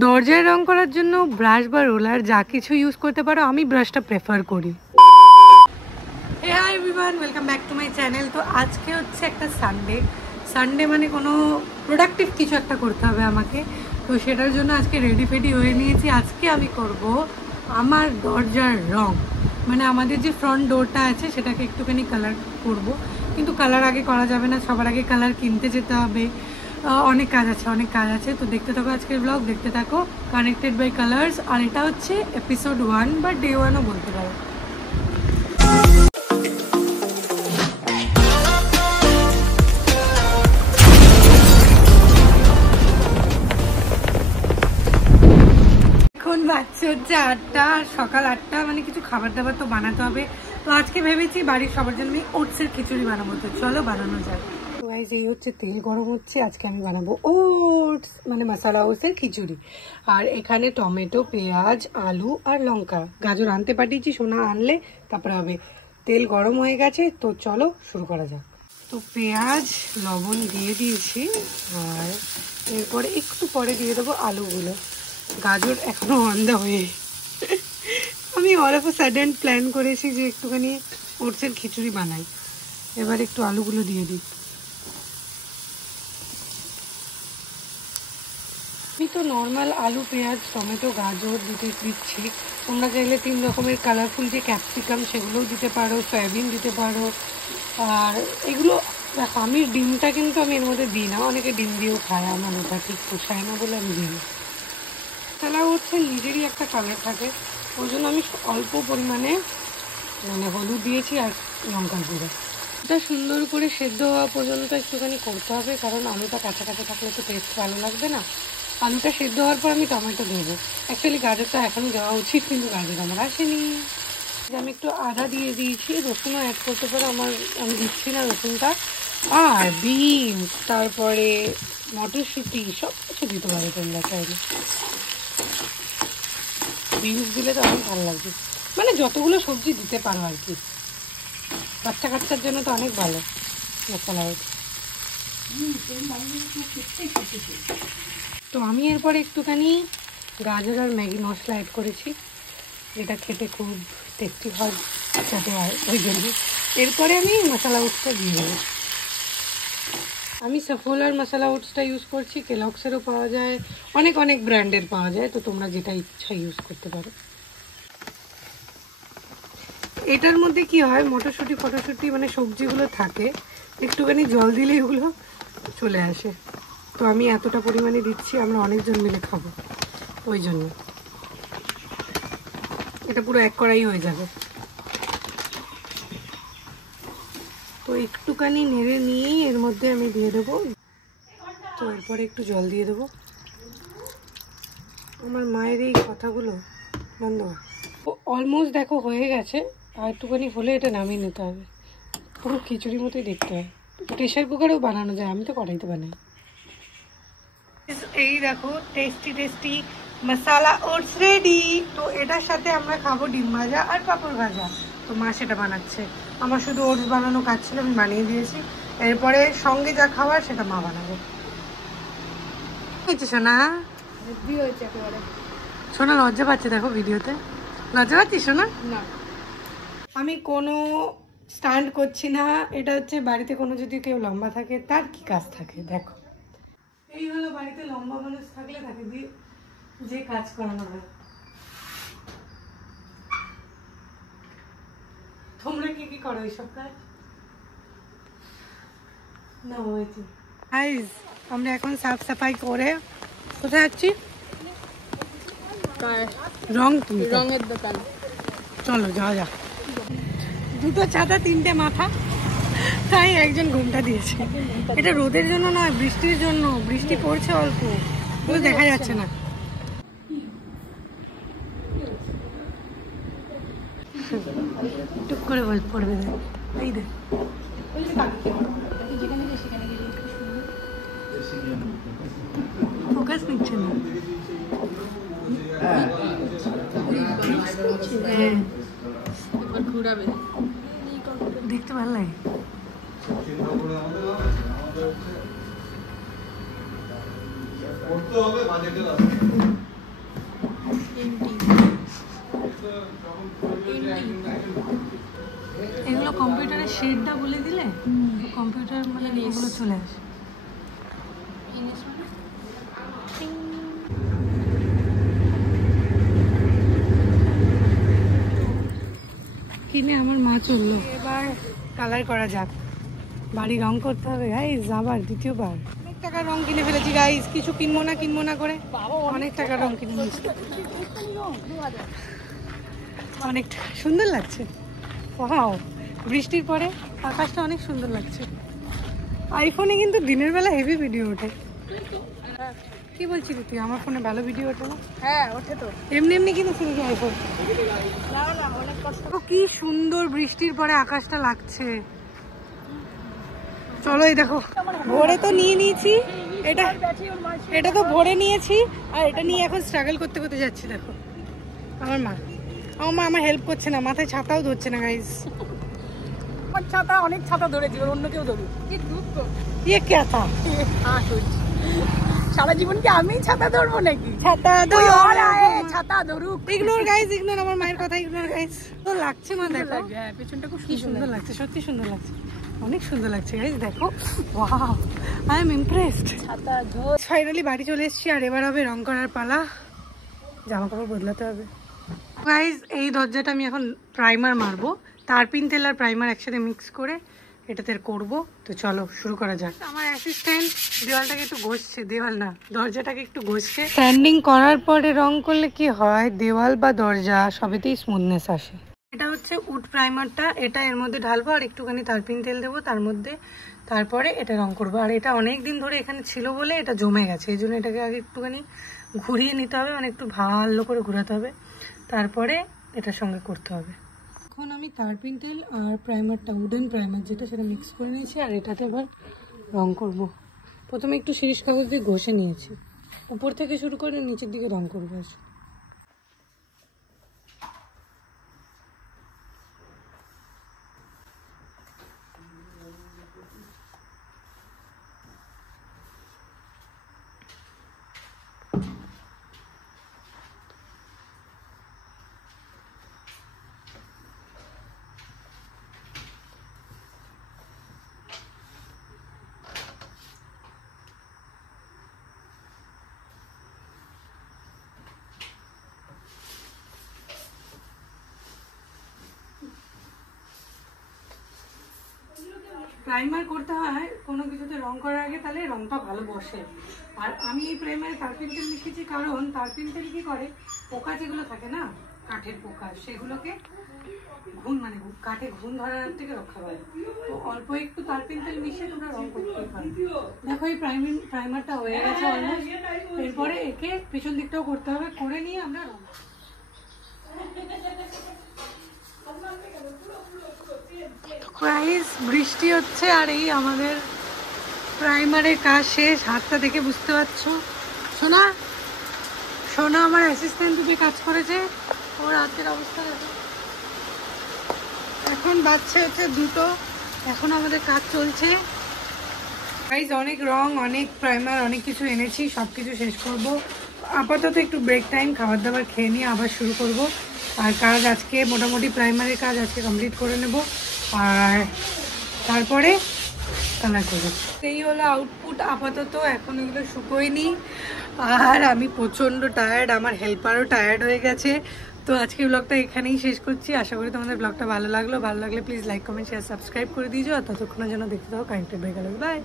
দরজায় রং করার জন্য ব্রাশ বা রোলার যা কিছু ইউজ করতে পারো, আমি ব্রাশটা প্রেফার করি। Hi everyone, welcome back to my channel. তো আজকে হচ্ছে একটা সানডে মানে কোনো প্রোডাক্টিভ কিছু একটা করতে হবে আমাকে। তো সেটার জন্য আজকে রেডি ফেডি হয়ে নিয়েছি। আজকে আমি করব আমার দরজার রং, মানে আমাদের যে ফ্রন্ট ডোরটা আছে সেটাকে একটুখানি কালার করব। কিন্তু কালার আগে করা যাবে না, সবার আগে কালার কিনতে যেতে হবে। অনেক কাজ আছে। তো দেখতে থাকো আজকের ব্লগ, দেখতে থাকো কানেক্টেড বাই কালার্স। আর এটা হচ্ছে এপিসোড 1 বা ডে 1ও বলতে পারো। এখন বাচ্চা হচ্ছে 8টা, সকাল 8টা, মানে কিছু খাবার দাবার তো বানাতে হবে। তো আজকে ভেবেছি বাড়ির সবার জন্য আমি ওটসের খিচুড়ি বানাবো। তো চলো বানানো যায়। তো গাইস, এই হচ্ছে তেল গরম হচ্ছে। আজকে আমি বানাবো ওটস, মানে মশলা ওটসের খিচুড়ি। আর এখানে টমেটো, পেঁয়াজ, আলু আর লঙ্কা, গাজর আনতে পাঠিয়েছি, সোনা আনলে তারপরে হবে। তেল গরম হয়ে গেছে, তো চলো শুরু করা যাক। তো পেঁয়াজ লবণ দিয়ে দিয়েছি, আর এরপরে একটু পরে দিয়ে দেবো আলুগুলো। গাজর এখনো অন দ্য ওয়ে। আমি all of a sudden plan করেছি যে একটুখানি ওটসের খিচুড়ি বানাই। এবার একটু আলুগুলো দিয়ে দিই। আমি তো নর্মাল আলু, পেঁয়াজ, টমেটো, গাজর দিচ্ছি। তোমরা চাইলে 3 রকমের কালারফুল যে ক্যাপসিকাম সেগুলোও দিতে পারো, সয়াবিন দিতে পারো। আর এগুলো দেখো, আমি ডিমটা কিন্তু আমি এর মধ্যে দিই না, অনেকে ডিম দিয়েও খায়, আমার ওটা ঠিক পোষায় না বলে আমি দিই না। মশলা হচ্ছে নিজেরই একটা কালার থাকে, ওই জন্য আমি অল্প পরিমাণে মানে হলুদ দিয়েছি আর লঙ্কার গুঁড়ো। এটা সুন্দর করে সেদ্ধ হওয়া পর্যন্ত একটুখানি করতে হবে, কারণ আলুটা কাঁচা কাঁচা থাকলে তো টেস্ট ভালো লাগবে না। আলুটা সেদ্ধ হওয়ার পর আমি টমেটো দেবো। অ্যাকচুয়ালি গাজরটা এখনই দেওয়া উচিত, কিন্তু গাজর আমার আসেনি। আমি একটু আদা দিয়ে দিয়েছি, রসুনও অ্যাড করতে পারো, আমি দিচ্ছি না রসুনটা। আর বিনস, তারপরে মটরশুঁটি, সব কিছু দিতে পারো তোমরা চাইলে। বিনস দিলে তো অনেক ভালো লাগবে, মানে যতগুলো সবজি দিতে পারো আর কি। বাচ্চা কাচ্চার জন্য তো অনেক ভালো মশলা। তো আমি এরপরে একটুখানি গাজর আর ম্যাগি মশলা অ্যাড করেছি, যেটা খেতে খুব টেস্টি হয় যাতে হয়, ওই জন্য। এরপরে আমি মশলা ওটসটা দিয়ে দেবো। আমি সফোলার মশলা ওটসটা ইউজ করছি, কেলগসেরও পাওয়া যায়, অনেক ব্র্যান্ডের পাওয়া যায়। তো তোমরা যেটা ইচ্ছা ইউজ করতে পারো। এটার মধ্যে কি হয়, মটরশুঁটি মানে সবজিগুলো থাকে, একটুখানি জল দিলে এগুলো চলে আসে। তো আমি এতটা পরিমাণে দিচ্ছি, আমরা অনেকজন মিলে খাবো, ওই জন্য এটা পুরো এক কড়াই হয়ে যাবে। তো একটুখানি নেড়ে নিয়েই এর মধ্যে আমি দিয়ে দেবো। তো এরপরে একটু জল দিয়ে দেবো। আমার মায়ের এই কথাগুলো বন্ধ হয়। অলমোস্ট দেখো হয়ে গেছে, আর একটুখানি হলে এটা নামিয়ে নিতে হবে। পুরো খিচুড়ির মতোই দেখতে হয়। প্রেশার কুকারেও বানানো যায়, আমি তো কড়াইতে বানাই। এই দেখো টেস্টি মশলা ওটস রেডি। তো এটার সাথে আমরা খাবো ডিম ভাজা আর পাঁপড় ভাজা। তো মা সেটা বানাচ্ছে, আমার শুধু ওটস বানানো কাজ ছিল, আমি বানিয়ে দিয়েছি। এরপরে সঙ্গে যা খাবার সেটা মা বানাবে। হয়েছে সোনা? সোনা লজ্জা পাচ্ছে, দেখো ভিডিওতে লজ্জা পাচ্ছিস সোনা? না, আমি কোনো স্টান্ট করছি না। এটা হচ্ছে বাড়িতে কোনো যদি কেউ লম্বা থাকে তার কি কাজ থাকে, দেখো এই হলো বাড়িতে লম্বা মানুষ থাকলে তাকে দিয়ে যে কাজ করানো হয়। তোমরা কি করো এইসব কাজ? না হয়েছে। আমরা এখন সাফ সাফাই করে কোথায় যাচ্ছি? রঙের দোকান। চলো যাওয়া যাক। 2টো ছাতা 3টে মাথা, তাই একজন ঘুমটা দিয়েছে। এটা রোদের জন্য নয়, বৃষ্টির জন্য। বৃষ্টি পড়ছে অল্প, পুরো দেখা যাচ্ছে না। টুক করে পড়বে, এই দেখ ফোকাস নিচ্ছে না। ঘুরাবে, দেখতে ভালো লাগে। করতে হবে বাজেটে। এগুলো কম্পিউটারের শেডটা বলে দিলে কম্পিউটার মানে এগুলো চলে আসে। কিনে আমার মা চললো, এবার কালার করা যাক। বাড়ি রং করতে হবে গাইজ, আবার দ্বিতীয়বার। অনেক টাকার রং কিনে ফেলেছি গাইজ, কিছু কিনবো না করে অনেক টাকার রং কিনে ফেলেছি। অনেক সুন্দর লাগছে, ওয়াও বৃষ্টির পরে আকাশটা অনেক সুন্দর লাগছে। আইফোনে কিন্তু দিনের বেলা হেভি ভিডিও ওঠে। কি বলছিস তুই, আমার ফোনে ভালো ভিডিও ওঠে না? হ্যাঁ ওঠে তো, এমনি কিনে শুনেছি আইফোন। কি সুন্দর বৃষ্টির পরে আকাশটা লাগছে। চলো এই দেখো, ভোরে তো নিয়ে নিয়েছি, এটা তো ভোরে নিয়েছি, আর এটা নিয়ে এখন স্ট্রাগল করতে করতে যাচ্ছি। দেখো আমার মা আমার হেল্প করছে না, মাথায় ছাতাও ধরছে না গাইজ। আমার ছাতা, অনেক ছাতা ধরেছি, অন্য কেউ ধরুক। কি দুঃখ, ইয়ে क्या था? সারা জীবন কি আমি ছাতা ধরবো নাকি? ছাতা ছাতা ধরুক। ইগনোর গাইজ, ইগনোর আমার মায়ের কথা ইগনোর গাইজ। তো লাগছে মা, দেখো পেছনটা খুব কি সুন্দর লাগছে, সত্যি সুন্দর লাগছে, অনেক সুন্দর লাগছে গাইজ। দেখো ওয়াও, আই এম ইমপ্রেসড। ছাতা ধর। ফাইনালি বাড়ি চলে এসেছি, আর এবার হবে রং করার পালা, জামা কাপড় বদলাতে হবে। গাইজ এই দরজাটা আমি এখন প্রাইমার মারবো, তারপিন তেল আর প্রাইমার একসাথে মিক্স করে এটাতে করব। তো চলো শুরু করা যাক। আমার অ্যাসিস্ট্যান্ট দেওয়ালটাকে একটু ঘষছে, দেওয়াল না দরজাটাকে একটু ঘষছে। স্যান্ডিং করার পরে রং করলে কি হয়, দেওয়াল বা দরজা সবেতেই স্মুথনেস আসে। এটা হচ্ছে উড প্রাইমারটা, এটা এর মধ্যে ঢালবো আর একটুখানি তারপিন তেল দেবো তার মধ্যে, তারপরে এটা রং করবো। আর এটা অনেক দিন ধরে এখানে ছিল বলে এটা জমে গেছে, এই জন্য এটাকে আগে একটুখানি ঘুরিয়ে নিতে হবে, মানে একটু ভালো করে ঘোরাতে হবে, তারপরে এটার সঙ্গে করতে হবে। এখন আমি তারপিন তেল আর প্রাইমারটা, উডেন প্রাইমার যেটা, সেটা মিক্স করে নিয়েছি, আর এটাতে এবার রং করব। প্রথমে একটু শিরিষ কাগজ দিয়ে ঘষে নিয়েছি, উপর থেকে শুরু করে নিচের দিকে রং করবো। প্রাইমার করতে হয় কোনো কিছুতে রং করার আগে, তাহলে রংটা ভালো বসে। আর আমি এই প্রাইমারে তারপিন তেল মিশিয়েছি, কারণ তারপিন তেল কি করে, পোকা যেগুলো থাকে না, কাঠের পোকা, সেগুলোকে মানে কাঠে ঘুণ ধরার থেকে রক্ষা করে। তো অল্প একটু তারপিন তেল মিশিয়ে তোমরা রং করতে পারো। দেখো এই প্রাইমারটা হয়ে গেছে অলমোস্ট, এরপরে একে পেছন দিকটাও করতে হবে, করে নিয়ে আমরা রং। বৃষ্টি হচ্ছে আর এই আমাদের প্রাইমারের কাজ শেষ। হাতটা দেখে বুঝতে পারছো। সোনা আমার অ্যাসিস্ট্যান্ট রূপে কাজ করেছে, ওর হাতের অবস্থা দেখো। এখন বাজছে হচ্ছে 2টো, এখন আমাদের কাজ চলছে। গাইজ অনেক রং, অনেক প্রাইমার, অনেক কিছু এনেছি, সব কিছু শেষ করব। আপাতত একটু ব্রেক টাইম, খাবার দাবার খেয়ে নিয়ে আবার শুরু করব। আর কাজ আজকে মোটামুটি প্রাইমারের কাজ আজকে কমপ্লিট করে নেব, আর তারপরে কালার করবো। এই হলো আউটপুট আপাতত, এখন এগুলো শুকোয়নি। আর আমি প্রচণ্ড টায়ার্ড, আমার হেল্পারও টায়ার্ড হয়ে গেছে। তো আজকে ব্লগটা এখানেই শেষ করছি। আশা করি তোমাদের ব্লগটা ভালো লাগলো। ভালো লাগলে please like, comment, share, subscribe করে দিয়েছো। আর ততক্ষণের জন্য দেখতে থাকো কানেক্টেড হয়ে গেল। বাই।